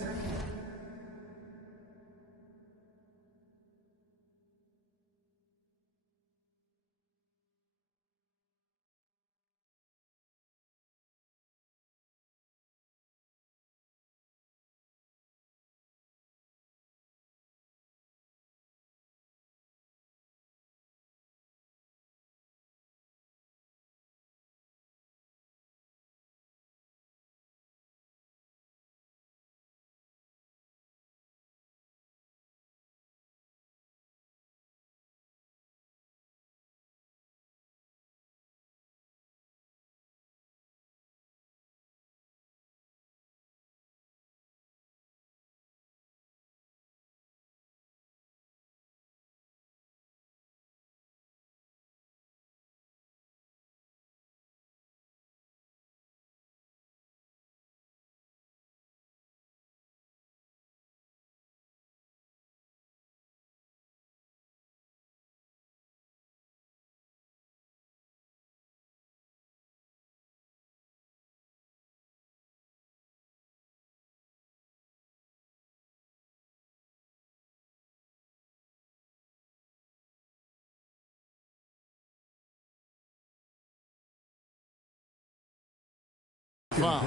Foul.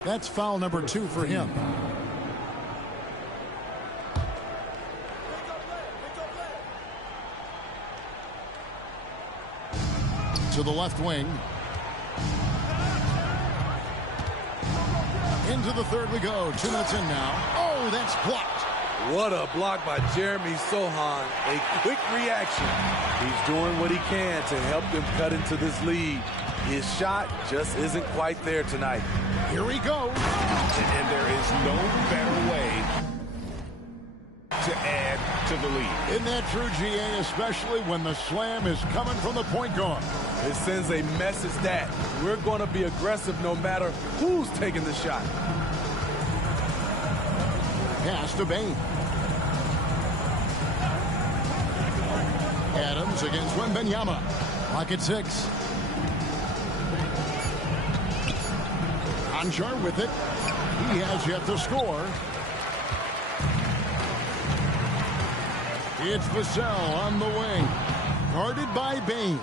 That's foul number 2 for him. to the left wing. Into the third we go. 2 minutes in now. Oh, that's blocked. What a block by Jeremy Sohan. A quick reaction. He's doing what he can to help them cut into this lead. His shot just isn't quite there tonight. Here he goes. And there is no better way to add to the lead. Isn't that true, GA, especially when the slam is coming from the point guard? It sends a message that we're going to be aggressive no matter who's taking the shot. Pass to Bain. Adams against Wembanyama. Pocket 6. Conchar with it. He has yet to score. It's Vassell on the wing. Guarded by Bain.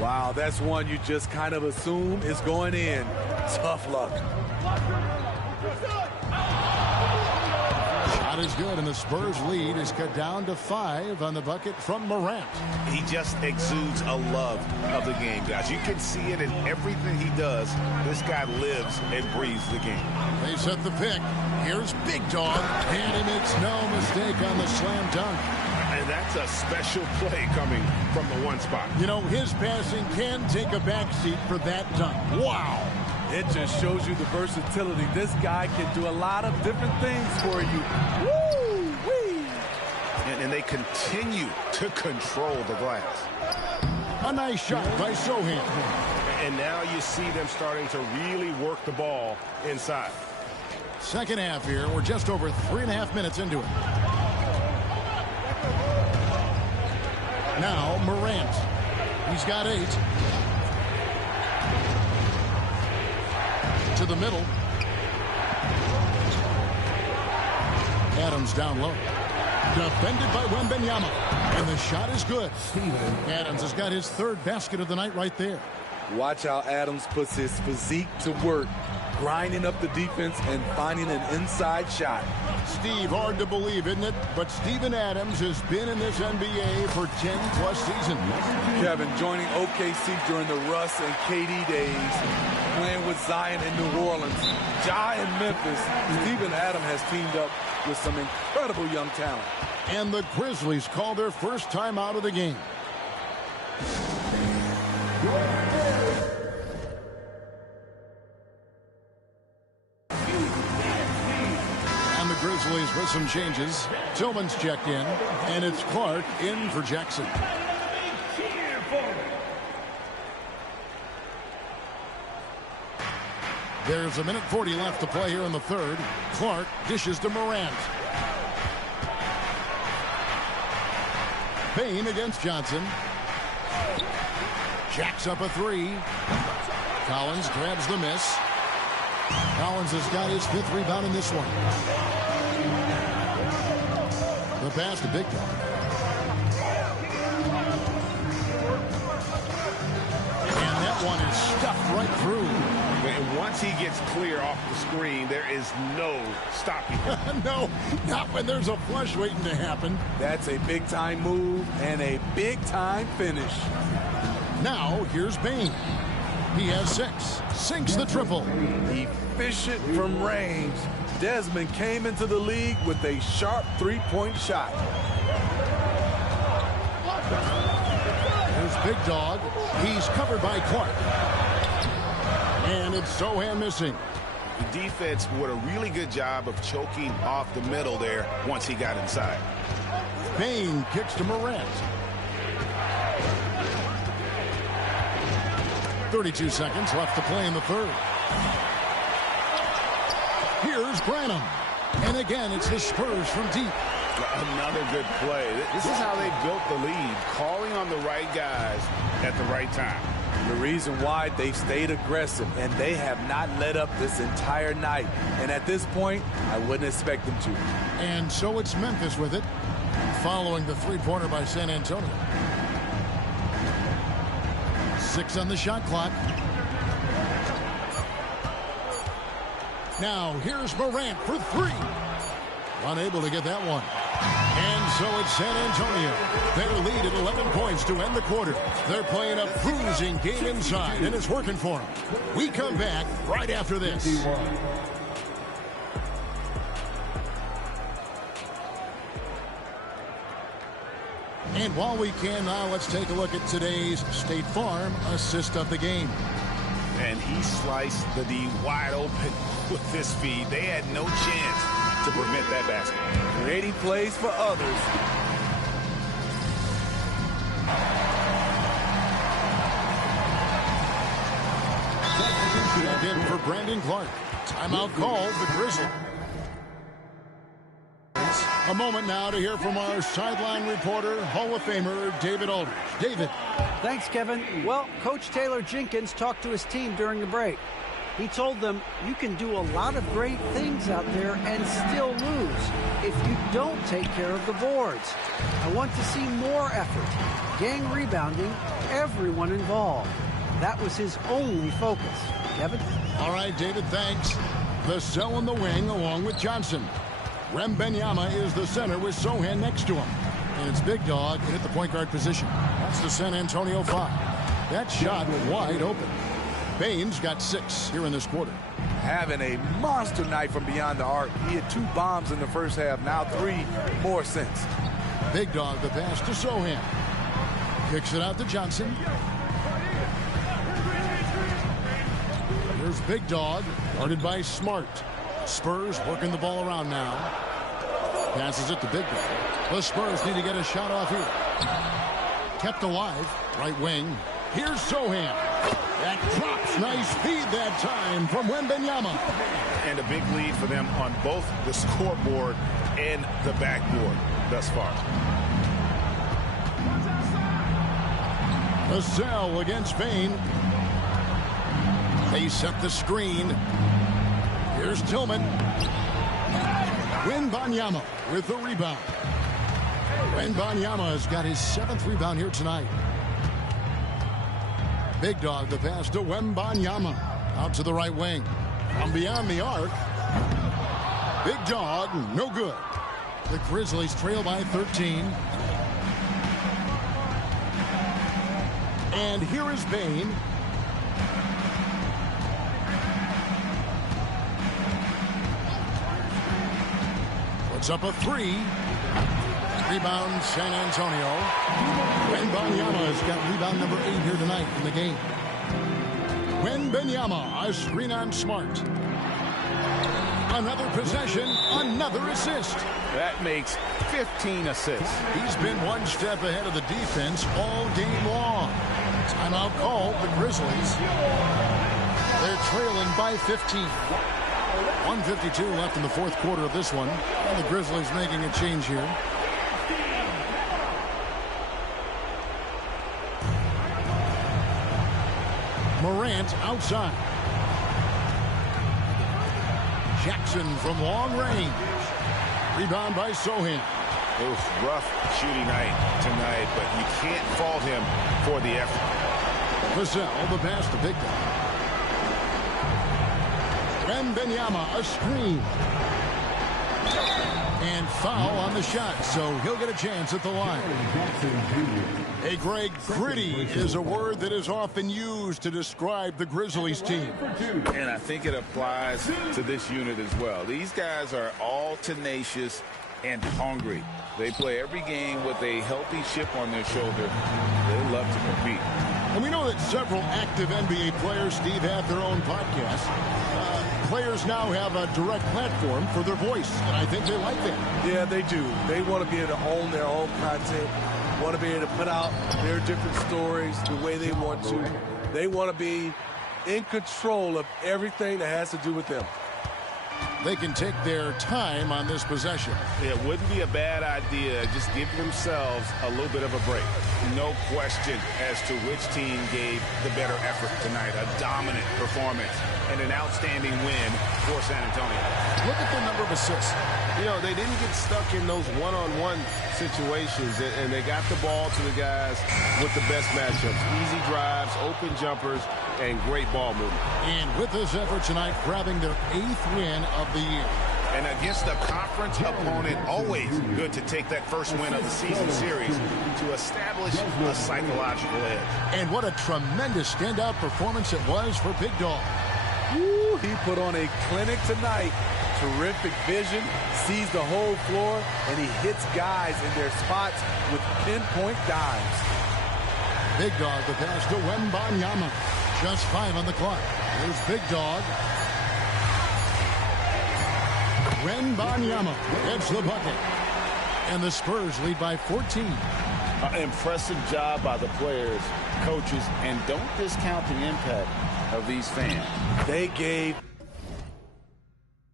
Wow, that's one you just kind of assume is going in. Tough luck. Shot is good, and the Spurs lead is cut down to 5 on the bucket from Morant. He just exudes a love of the game, guys. You can see it in everything he does. This guy lives and breathes the game. They set the pick. Here's Big Dog, and he makes no mistake on the slam dunk. And that's a special play coming from the one spot. You know, his passing can take a backseat for that dunk. Wow. It just shows you the versatility. This guy can do a lot of different things for you. Woo-wee. And they continue to control the glass. A nice shot by Sohan. And now you see them starting to really work the ball inside. Second half here. We're just over 3.5 minutes into it. Now Morant. He's got 8. To the middle. Adams down low. Defended by Wembanyama. And the shot is good. Adams has got his 3rd basket of the night right there. Watch how Adams puts his physique to work, grinding up the defense and finding an inside shot. Steve, hard to believe, isn't it? But Steven Adams has been in this NBA for 10+ seasons. Kevin, joining OKC during the Russ and KD days, playing with Zion in New Orleans, Ja in Memphis, Steven Adams has teamed up with some incredible young talent. And the Grizzlies call their first time out of the game. And the Grizzlies with some changes. Tillman's checked in, and it's Clark in for Jackson. There's 1:40 left to play here in the third. Clark dishes to Morant. Bain against Johnson. Jacks up a 3. Collins grabs the miss. Collins has got his 5th rebound in this one. The pass to Big Dog. And that one is stuffed right through. And once he gets clear off the screen, there is no stopping him. No, not when there's a flush waiting to happen. That's a big-time move and a big-time finish. Now, here's Bain. He has 6. Sinks the triple. Efficient from range. Desmond came into the league with a sharp 3-point shot. There's Big Dog. He's covered by Clark. And it's Sohan missing. The defense did a really good job of choking off the middle there once he got inside. Bain kicks to Morant. 32 seconds left to play in the third. Here's Branham. And again, it's the Spurs from deep. Another good play. This is how they built the lead, calling on the right guys at the right time. The reason why they stayed aggressive, and they have not let up this entire night. And at this point, I wouldn't expect them to. And so it's Memphis with it, following the 3-pointer by San Antonio. 6 on the shot clock. Now, here's Morant for 3. Unable to get that one. And so it's San Antonio. Their lead at 11 points to end the quarter. They're playing a bruising game inside, and it's working for them. We come back right after this. And while we can now, let's take a look at today's State Farm assist of the game. And he sliced the D wide open with this feed. They had no chance to prevent that basket. Creating plays for others. And in for Brandon Clark. Timeout called the Grizzlies. A moment now to hear from our sideline reporter, Hall of Famer David Aldridge. David. Thanks, Kevin. Well, Coach Taylor Jenkins talked to his team during the break. He told them you can do a lot of great things out there and still lose if you don't take care of the boards. I want to see more effort, gang rebounding, everyone involved. That was his only focus. Kevin? All right, David, thanks. Vassell in the wing along with Johnson. Wembanyama is the center with Sohan next to him. And it's Big Dog at the point guard position. That's the San Antonio 5. That shot wide open. Baines got 6 here in this quarter. Having a monster night from beyond the arc. He had 2 bombs in the first half, now 3 more since. Big Dog the pass to Sohan. Kicks it out to Johnson. Here's Big Dog, guarded by Smart. Spurs working the ball around now. Passes it to Big Dog. The Spurs need to get a shot off here. Kept alive, right wing. Here's Sohan. That drops. Nice feed that time from Wembanyama. And a big lead for them on both the scoreboard and the backboard thus far. Vassell against Vane. They set the screen. Here's Tillman. Wembanyama with the rebound. Wembanyama has got his 7th rebound here tonight. Big Dog the pass to Wembanyama. Out to the right wing. From beyond the arc. Big Dog, no good. The Grizzlies trail by 13. And here is Bane. Puts up a 3. Rebound San Antonio. Wembanyama has got rebound number 8 here tonight in the game. Wembanyama, a screen on Smart. Another possession, another assist. That makes 15 assists. He's been one step ahead of the defense all game long. Timeout called the Grizzlies. They're trailing by 15. 1:52 left in the 4th quarter of this one. And the Grizzlies making a change here. Morant outside. Jackson from long range. Rebound by Sohan. It was rough shooting night tonight, but you can't fault him for the effort. Vassell, the pass to Big Dog. Wembanyama, a screen. And foul on the shot, so he'll get a chance at the line. Hey, Greg, gritty is a word that is often used to describe the Grizzlies team. And I think it applies to this unit as well. These guys are all tenacious and hungry. They play every game with a healthy chip on their shoulder. They love to compete. And we know that several active NBA players, Steve, have their own podcasts. Players now have a direct platform for their voice, and I think they like that. Yeah, they do. They want to be able to own their own content, want to be able to put out their different stories the way they want to. They want to be in control of everything that has to do with them. They can take their time on this possession. It wouldn't be a bad idea. Just give themselves a little bit of a break. No question as to which team gave the better effort tonight. A dominant performance and an outstanding win for San Antonio. Look at the number of assists. You know, they didn't get stuck in those one-on-one situations, and they got the ball to the guys with the best matchups. Easy drives, open jumpers, and great ball movement. And with this effort tonight, grabbing their 8th win of the year. And against a conference opponent, always good to take that first win of the season series to establish a psychological edge. And what a tremendous standout performance it was for Big Dog. Woo, he put on a clinic tonight. Terrific vision, sees the whole floor, and he hits guys in their spots with pinpoint dimes. Big Dog the pass to Wembanyama. Just 5 on the clock. Here's Big Dog. Wembanyama gets the bucket. And the Spurs lead by 14. Impressive job by the players, coaches, and don't discount the impact of these fans. They gave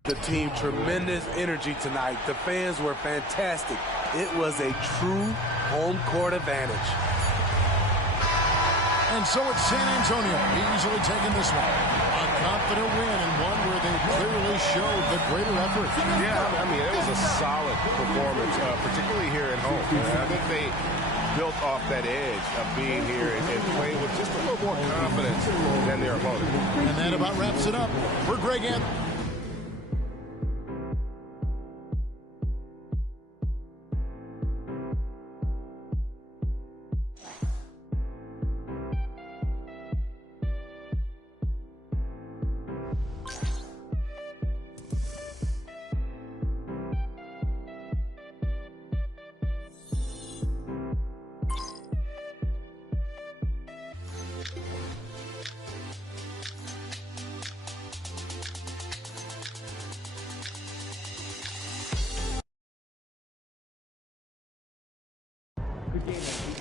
the team tremendous energy tonight. The fans were fantastic. It was a true home court advantage. And so it's San Antonio easily taking this one. A confident win and one where they clearly showed the greater effort. Yeah, I mean, it was a solid performance, particularly here at home. I think they built off that edge of being here and playing with just a little more confidence than their opponent. And that about wraps it up for Greg Anthony. Good game,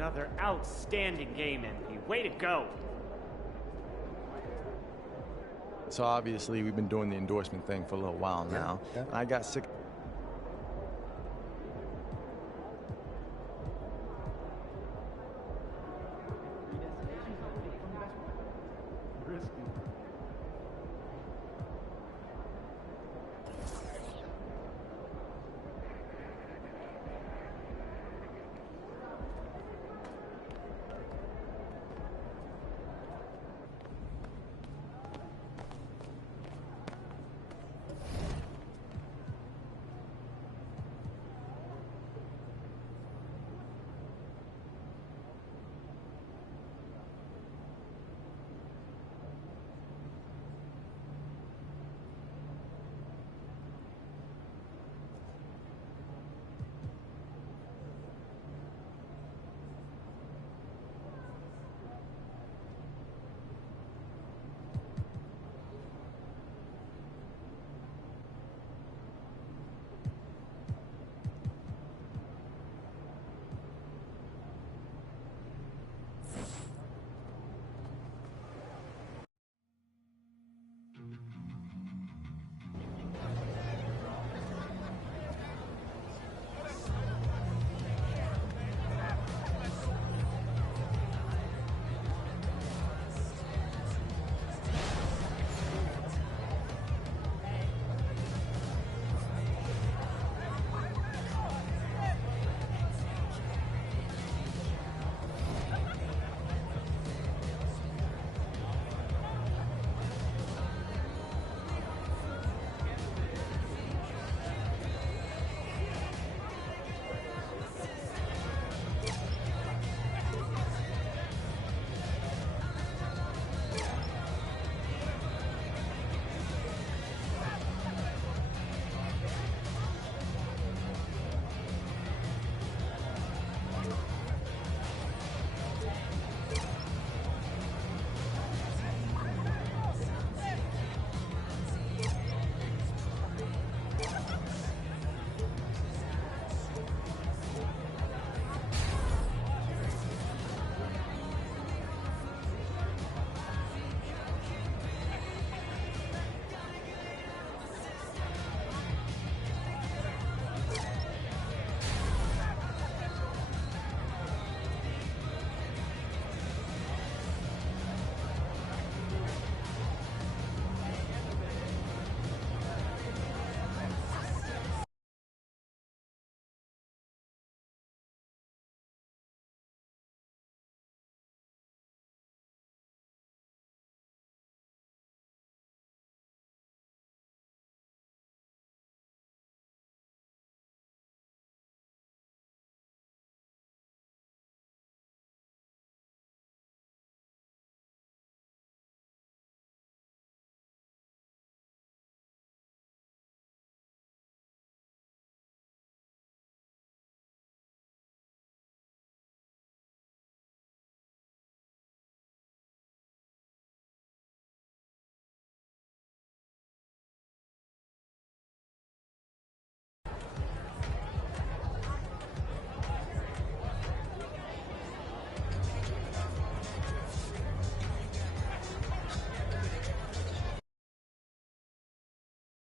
Another outstanding game, MP. Way to go. So obviously we've been doing the endorsement thing for a little while now. I got sick